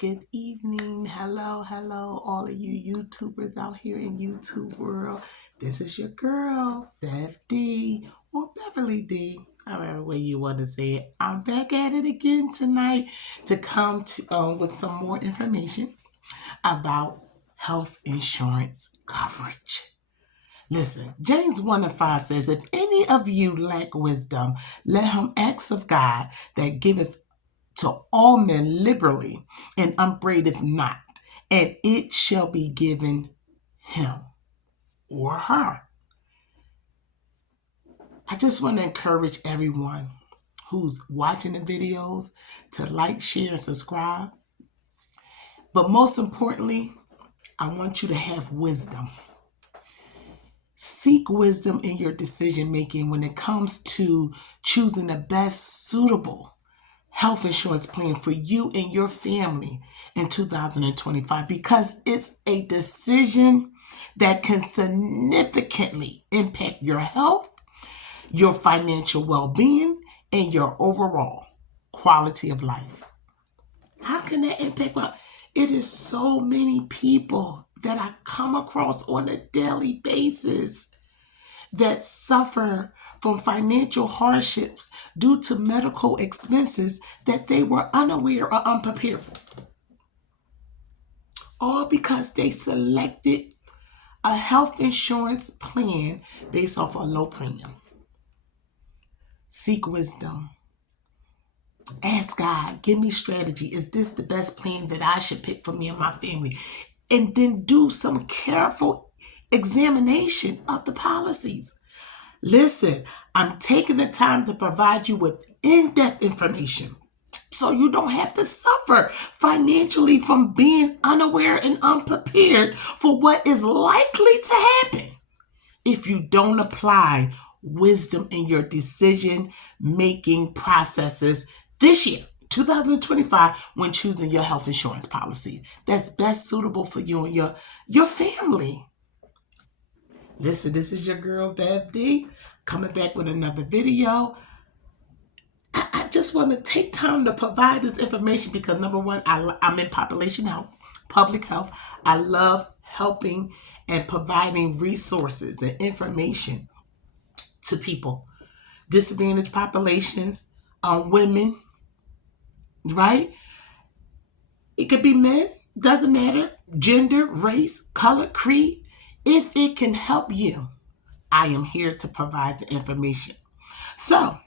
Good evening. Hello, all of you YouTubers out here in YouTube world. This is your girl, Bev D, or Beverly D, however way you want to say it. I'm back at it again tonight to come to with some more information about health insurance coverage. Listen, James 1:5 says, if any of you lack wisdom, let him ask of God that giveth to all men liberally and upbraideth not, and it shall be given him or her. I just want to encourage everyone who's watching the videos to like, share, and subscribe. But most importantly, I want you to have wisdom. Seek wisdom in your decision making when it comes to choosing the best suitable health insurance plan for you and your family in 2025, because it's a decision that can significantly impact your health, your financial well-being, and your overall quality of life. How can that impact it is so many people that I come across on a daily basis that suffer from financial hardships due to medical expenses that they were unaware or unprepared for. All because they selected a health insurance plan based off a low premium. Seek wisdom. Ask God, give me strategy. Is this the best plan that I should pick for me and my family? And then do some careful examination of the policies. Listen, I'm taking the time to provide you with in-depth information so you don't have to suffer financially from being unaware and unprepared for what is likely to happen if you don't apply wisdom in your decision-making processes this year, 2025, when choosing your health insurance policy that's best suitable for you and your family. Listen, this is your girl, Bev D, coming back with another video. I just want to take time to provide this information because, number one, I'm in population health, public health. I love helping and providing resources and information to people, disadvantaged populations, women, right? It could be men, doesn't matter, gender, race, color, creed. If it can help you, I am here to provide the information. So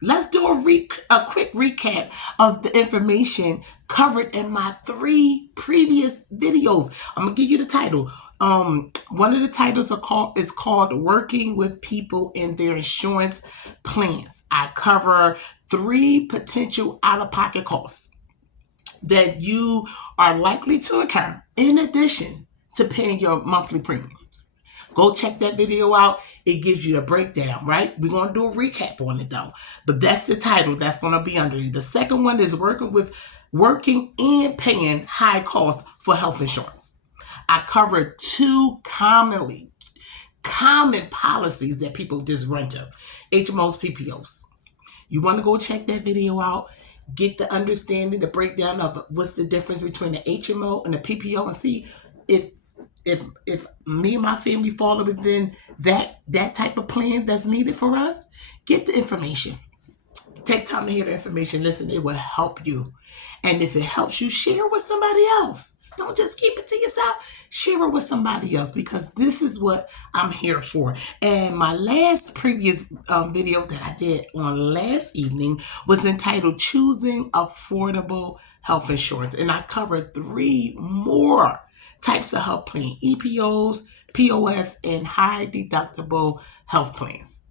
let's do a quick recap of the information covered in my 3 previous videos. I'm gonna give you the title. One of the titles is called Working with People in Their Insurance Plans. I cover 3 potential out-of-pocket costs that you are likely to incur in addition to paying your monthly premiums. Go check that video out. It gives you a breakdown, right? We're going to do a recap on it though. But that's the title that's going to be under it. The second one is working and paying high costs for health insurance. I covered 2 common policies that people just run to. HMOs, PPOs. You want to go check that video out. Get the understanding, the breakdown of what's the difference between the HMO and the PPO, and see if me and my family fall within that type of plan that's needed for us. Get the information. Take time to hear the information. Listen, it will help you. And if it helps you, share with somebody else. Don't just keep it to yourself. Share it with somebody else, because this is what I'm here for. And my last previous video that I did on last evening was entitled Choosing Affordable Health Insurance. And I covered 3 more types of health plan: EPOs, POS, and high deductible health plans.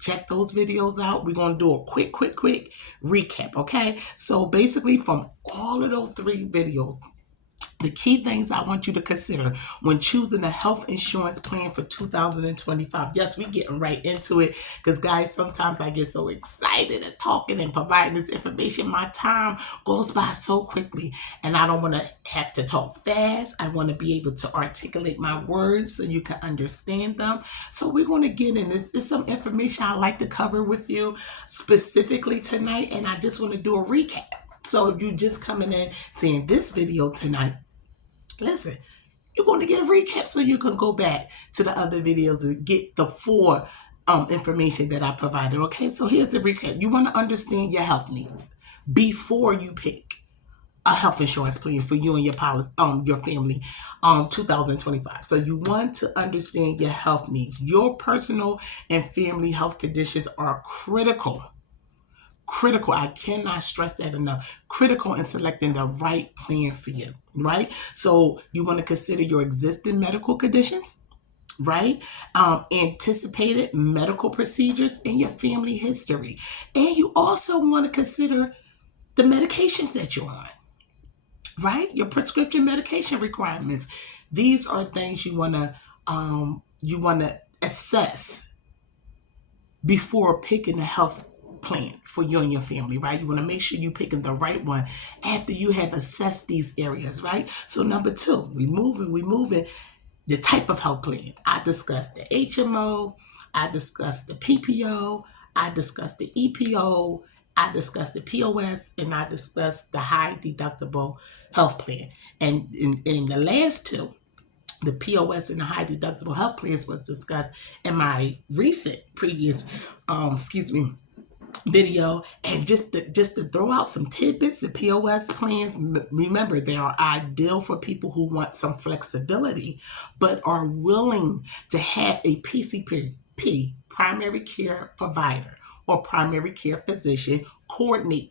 Check those videos out. We're going to do a quick recap, okay? So basically, from all of those 3 videos, the key things I want you to consider when choosing a health insurance plan for 2025. Yes, we're getting right into it because, guys, sometimes I get so excited at talking and providing this information. My time goes by so quickly, and I don't want to have to talk fast. I want to be able to articulate my words so you can understand them. So we're going to get in. It's some information I like to cover with you specifically tonight, and I just want to do a recap. So if you just coming in seeing this video tonight, listen, you're going to get a recap so you can go back to the other videos and get the full information that I provided. Okay, so here's the recap. You want to understand your health needs before you pick a health insurance plan for you and your family 2025. So you want to understand your health needs. Your personal and family health conditions are critical. I cannot stress that enough. Critical in selecting the right plan for you, right? So you want to consider your existing medical conditions, right? Anticipated medical procedures and your family history. And you also want to consider the medications that you're on, right? Your prescription medication requirements. These are things you want to assess before picking a health plan for you and your family, right? You want to make sure you're picking the right one after you have assessed these areas, right? So number 2, we moving the type of health plan. I discussed the HMO, I discussed the PPO, I discussed the EPO, I discussed the POS, and I discussed the high deductible health plan. And in the last 2, the POS and the high deductible health plans was discussed in my recent previous video. And just to throw out some tidbits, the POS plans, remember, they are ideal for people who want some flexibility but are willing to have a PCP, primary care provider or primary care physician, coordinate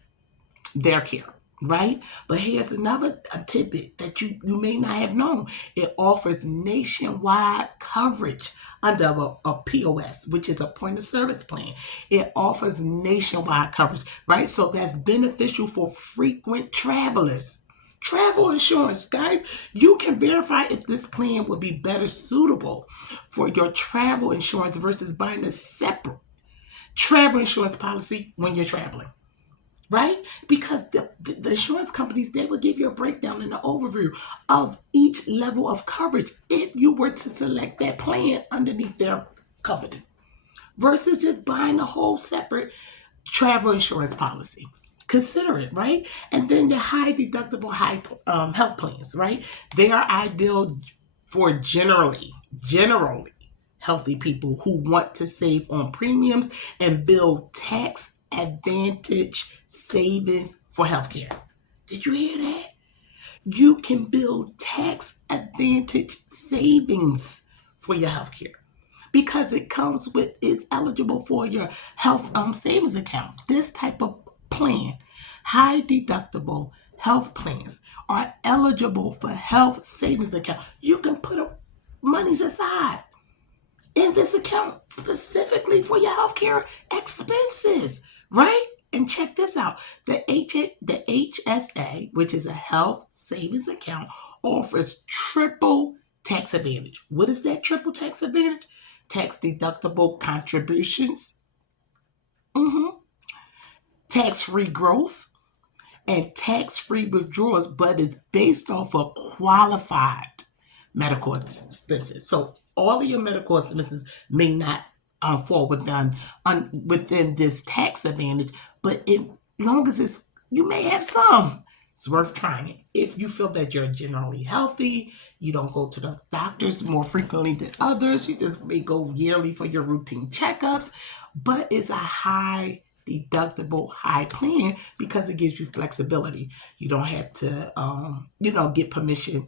their care, right? But here's another tidbit that you may not have known. It offers nationwide coverage under a POS, which is a point of service plan. It offers nationwide coverage, right? So that's beneficial for frequent travelers. Travel insurance, guys, you can verify if this plan would be better suitable for your travel insurance versus buying a separate travel insurance policy when you're traveling. Right? Because the insurance companies, they will give you a breakdown and an overview of each level of coverage if you were to select that plan underneath their company versus just buying a whole separate travel insurance policy. Consider it, right? And then the high deductible health plans, right? They are ideal for generally healthy people who want to save on premiums and build tax advantage savings for healthcare. Did you hear that? You can build tax advantage savings for your healthcare because it's eligible for your health savings account. This type of plan, high deductible health plans, are eligible for health savings account. You can put monies aside in this account specifically for your healthcare expenses, right? And check this out. The HSA, which is a health savings account, offers triple tax advantage. What is that triple tax advantage? Tax deductible contributions, tax-free growth, and tax-free withdrawals, but it's based off of qualified medical expenses. So all of your medical expenses may not fall within this tax advantage, but as long as you may have some, it's worth trying it. If you feel that you're generally healthy, you don't go to the doctors more frequently than others, you just may go yearly for your routine checkups, but it's a high deductible high plan because it gives you flexibility. You don't have to, get permission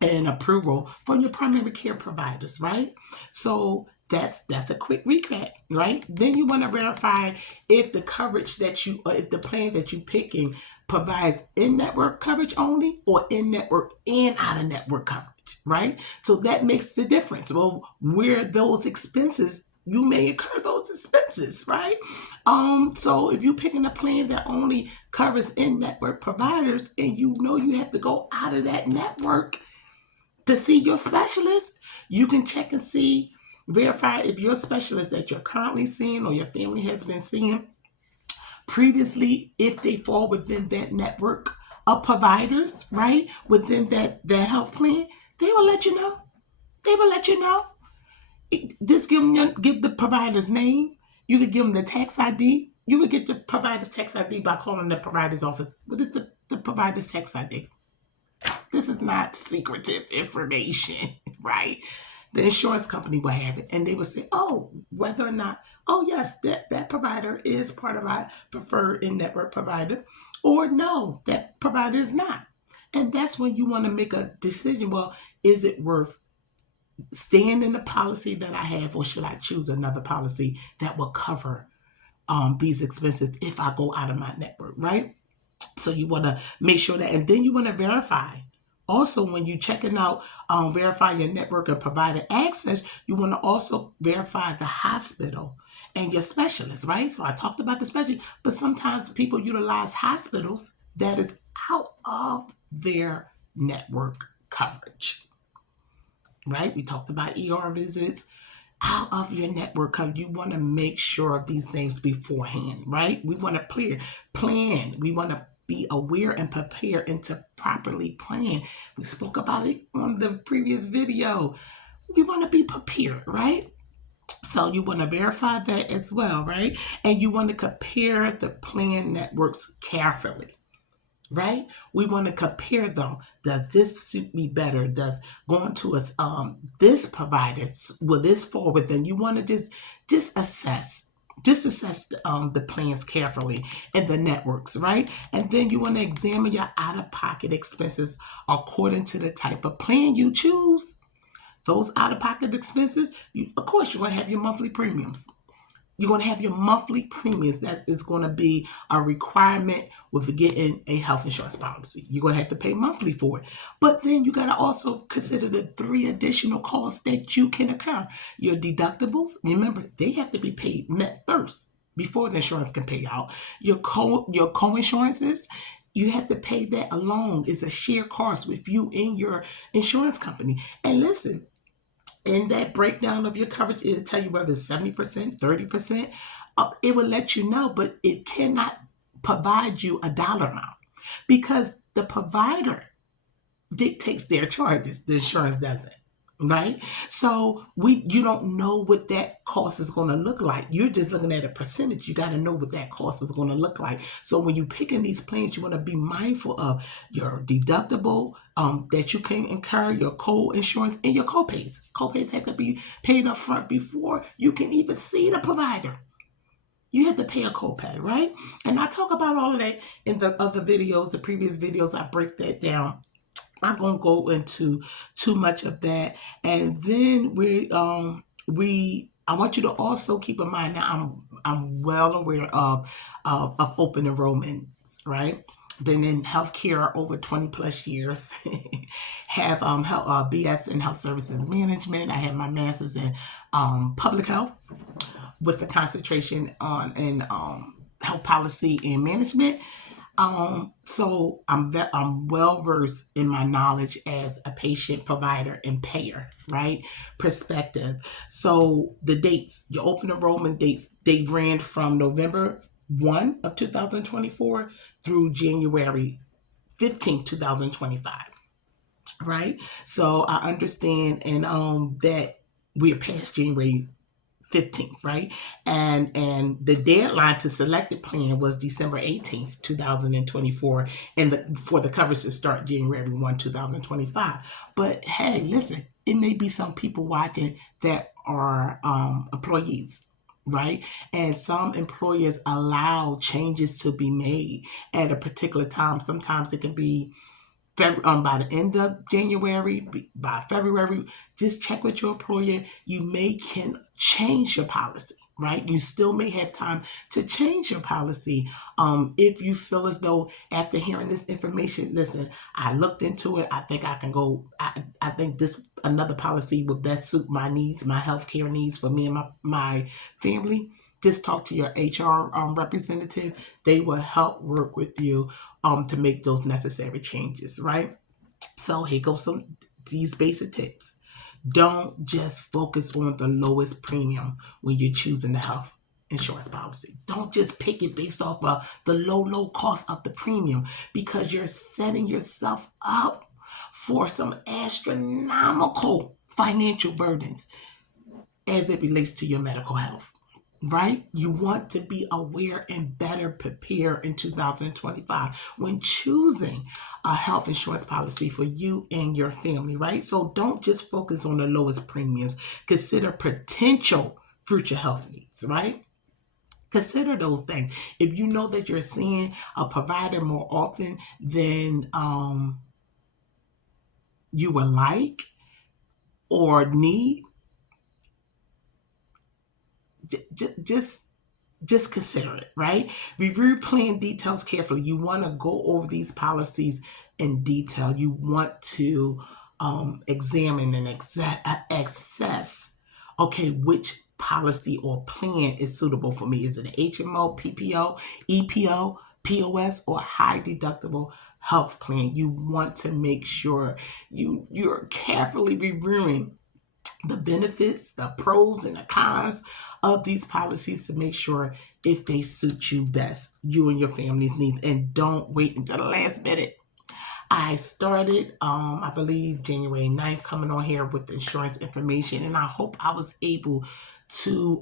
and approval from your primary care providers, right? So that's a quick recap, right? Then you want to verify if the coverage if the plan that you're picking provides in-network coverage only or in-network and out-of-network coverage, right? So that makes the difference. Well, where those expenses, you may incur those expenses, right? So if you're picking a plan that only covers in-network providers and you have to go out of that network to see your specialist, you can check and verify if your specialist that you're currently seeing or your family has been seeing previously, if they fall within that network of providers, right? Within that health plan, they will let you know. Just give the provider's name. You could give them the tax ID. You would get the provider's tax ID by calling the provider's office. What is the provider's tax ID? This is not secretive information, right? The insurance company will have it, and they will say, oh, whether or not, oh, yes, that provider is part of our preferred in-network provider, or no, that provider is not. And that's when you want to make a decision. Well, is it worth staying in the policy that I have, or should I choose another policy that will cover these expenses if I go out of my network, right? So you want to make sure that, and then you want to verify. Also, when you're checking out, verifying your network and provider access, you want to also verify the hospital and your specialist, right? So I talked about the specialist, but sometimes people utilize hospitals that is out of their network coverage, right? We talked about ER visits, out of your network coverage. You want to make sure of these things beforehand, right? We want to plan. We want to be aware and prepare and to properly plan. We spoke about it on the previous video. We want to be prepared, right? So you want to verify that as well, right? And you want to compare the plan networks carefully, right? We want to compare them. Does this suit me better? Does going to us this provider, will this fall within? You want to just assess. Just assess the plans carefully and the networks, right? And then you want to examine your out-of-pocket expenses according to the type of plan you choose. Those out-of-pocket expenses, of course, you're going to have your monthly premiums. You're going to have your monthly premiums. That is going to be a requirement with getting a health insurance policy. You're going to have to pay monthly for it. But then you got to also consider the 3 additional costs that you can occur. Your deductibles, remember, they have to be met first before the insurance can pay out. Your co-insurances, you have to pay that alone. It's a shared cost with you and your insurance company. And listen, in that breakdown of your coverage, it'll tell you whether it's 70%, 30%. It will let you know, but it cannot provide you a dollar amount because the provider dictates their charges. The insurance doesn't, right? So you don't know what that cost is going to look like. You're just looking at a percentage. You got to know what that cost is going to look like. So when you're picking these plans, you want to be mindful of your deductible that you can incur, your co-insurance, and your co-pays. Co-pays have to be paid up front before you can even see the provider. You have to pay a copay, right? And I talk about all of that in the other videos, the previous videos. I break that down. I'm gonna go into too much of that, and then I want you to also keep in mind. Now, I'm well aware of open enrollments, right? Been in healthcare over 20 plus years. Have BS in health services management. I have my master's in public health with a concentration in health policy and management. So I'm well versed in my knowledge as a patient, provider, and payer, right? Perspective. So the dates, your open enrollment dates, they ran from November 1 of 2024 through January 15, 2025, right? So I understand and that we're past January 15th, right? And the deadline to select the plan was December 18th, 2024, and for the coverage to start January 1, 2025. But hey, listen, it may be some people watching that are employees, right? And some employers allow changes to be made at a particular time. Sometimes it can be by the end of January, by February. Just check with your employer. You can change your policy, right? You still may have time to change your policy if you feel as though after hearing this information, listen, I looked into it. I think I can go. I think this another policy would best suit my needs, my healthcare needs for me and my family. Just talk to your HR representative. They will help work with you to make those necessary changes, right? So here goes these basic tips. Don't just focus on the lowest premium when you're choosing the health insurance policy. Don't just pick it based off of the low cost of the premium, because you're setting yourself up for some astronomical financial burdens as it relates to your medical health. right? You want to be aware and better prepare in 2025 when choosing a health insurance policy for you and your family, right? So don't just focus on the lowest premiums. Consider potential future health needs, right? Consider those things. If you know that you're seeing a provider more often than you would like or need, just consider it, right? Review plan details carefully. You want to go over these policies in detail. You want to examine and assess, okay, which policy or plan is suitable for me. Is it an HMO, PPO, EPO, POS, or high deductible health plan? You want to make sure you're carefully reviewing the benefits, the pros and the cons of these policies to make sure if they suit you best, you and your family's needs, and don't wait until the last minute. I started, I believe, January 9th, coming on here with the insurance information, and I hope I was able to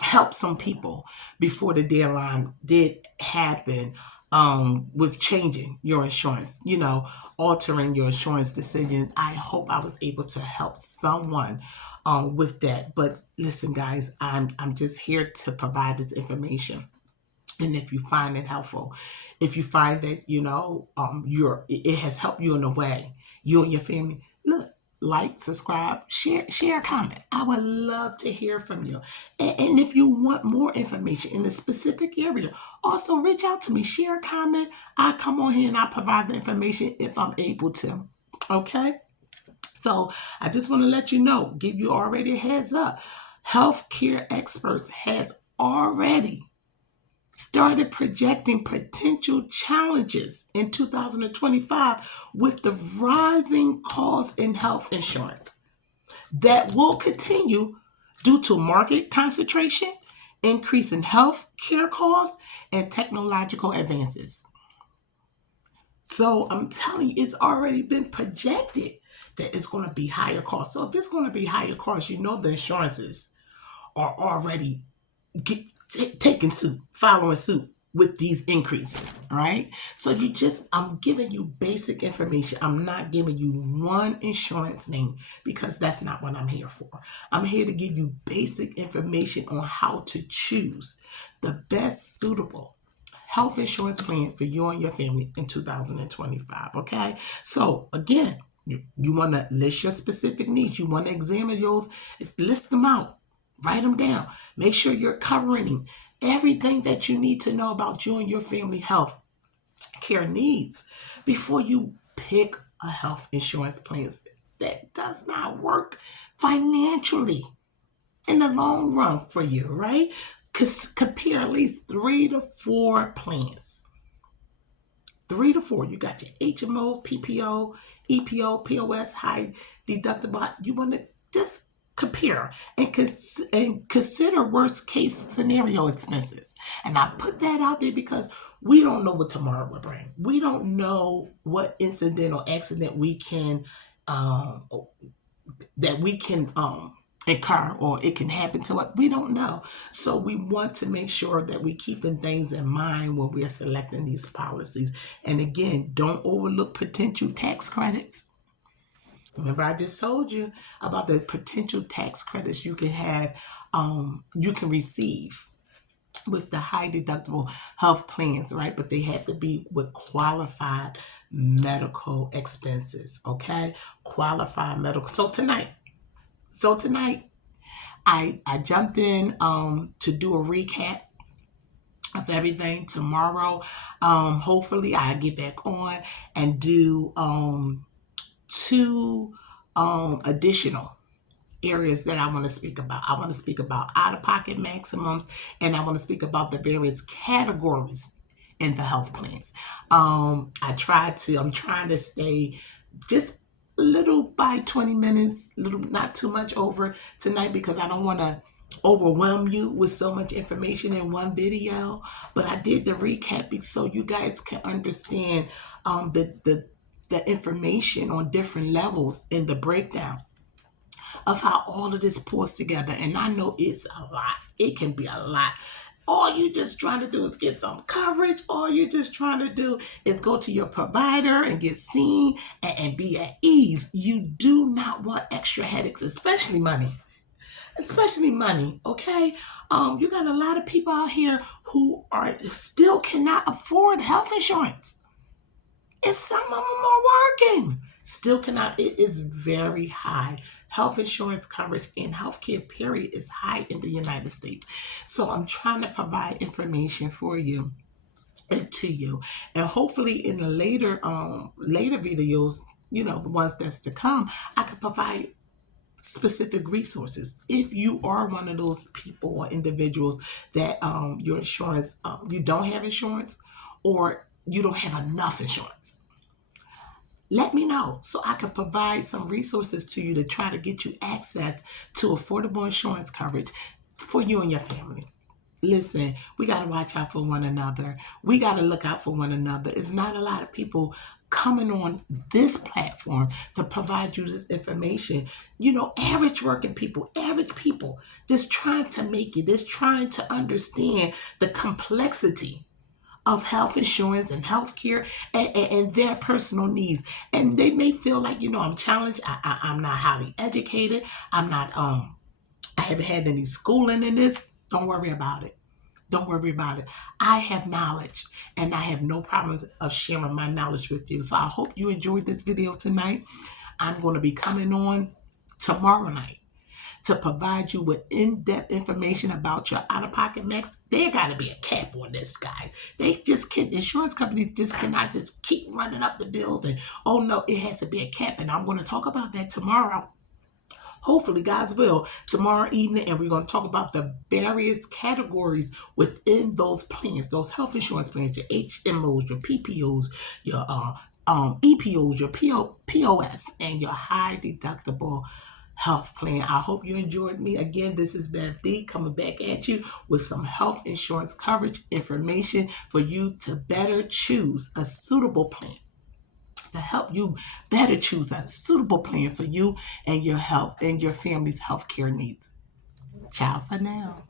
help some people before the deadline did happen, with changing your insurance, altering your insurance decisions. I hope I was able to help someone with that. But listen, guys, I'm just here to provide this information. And if you find it helpful, if you find that it has helped you in a way, you and your family, look, like, subscribe, share, comment. I would love to hear from you. And if you want more information in a specific area, also reach out to me. Share a comment. I come on here and I provide the information if I'm able to. Okay. So I just want to let you know, give you already a heads up. Healthcare experts has already started projecting potential challenges in 2025 with the rising costs in health insurance that will continue due to market concentration, increase in health care costs, and technological advances. So I'm telling you, it's already been projected that it's going to be higher costs. So if it's going to be higher costs, the insurances are already taking suit, following suit with these increases, right? So I'm giving you basic information. I'm not giving you one insurance name because that's not what I'm here for. I'm here to give you basic information on how to choose the best suitable health insurance plan for you and your family in 2025, okay? So again, you want to list your specific needs. You want to examine those, list them out. Write them down. Make sure you're covering everything that you need to know about you and your family health care needs before you pick a health insurance plan that does not work financially in the long run for you, right? Compare at least 3 to 4 plans. 3 to 4. You got your HMO, PPO, EPO, POS, high deductible. You want to just compare and consider worst case scenario expenses. And I put that out there because we don't know what tomorrow will bring. We don't know what incident or accident we can incur, or it can happen to us. We don't know. So we want to make sure that we're keeping things in mind when we're selecting these policies. And again, don't overlook potential tax credits. Remember, I just told you about the potential tax credits you can have, you can receive with the high deductible health plans, right? But they have to be with qualified medical expenses, okay? Qualified medical. So tonight, I jumped in to do a recap of everything. Tomorrow, hopefully I get back on and do 2 additional areas that I want to speak about. I want to speak about out-of-pocket maximums, and I want to speak about the various categories in the health plans. I'm trying to stay just a little by 20 minutes, not too much over tonight, because I don't want to overwhelm you with so much information in one video. But I did the recap so you guys can understand the information on different levels in the breakdown of how all of this pulls together. And I know it's a lot. It can be a lot. All you just trying to do is get some coverage. All you're just trying to do is go to your provider and get seen and be at ease. You do not want extra headaches, especially money. Especially money, okay? You got a lot of people out here who are still cannot afford health insurance. And some of them are working. Still cannot. It is very high. Health insurance coverage in healthcare, period, is high in the United States. So I'm trying to provide information for you and to you. And hopefully in the later videos, the ones that's to come, I can provide specific resources. If you are one of those people or individuals that your insurance, you don't have insurance, or you don't have enough insurance, let me know so I can provide some resources to you to try to get you access to affordable insurance coverage for you and your family. Listen, we got to watch out for one another. We got to look out for one another. It's not a lot of people coming on this platform to provide you this information. Average working people, just trying to make it, just trying to understand the complexity of health insurance and healthcare and their personal needs. And they may feel like, I'm challenged. I'm not highly educated. I haven't had any schooling in this. Don't worry about it. Don't worry about it. I have knowledge, and I have no problems of sharing my knowledge with you. So I hope you enjoyed this video tonight. I'm going to be coming on tomorrow night to provide you with in-depth information about your out-of-pocket max. There got to be a cap on this, guys. Insurance companies just cannot just keep running up the bills. And, oh no, it has to be a cap. And I'm going to talk about that tomorrow. Hopefully, God's will, tomorrow evening, and we're going to talk about the various categories within those plans, those health insurance plans, your HMOs, your PPOs, your EPOs, your POS, and your high deductible health plan. I hope you enjoyed me. Again, this is Bev D coming back at you with some health insurance coverage information for you to better choose a suitable plan, to help you better choose a suitable plan for you and your health and your family's health care needs. Ciao for now.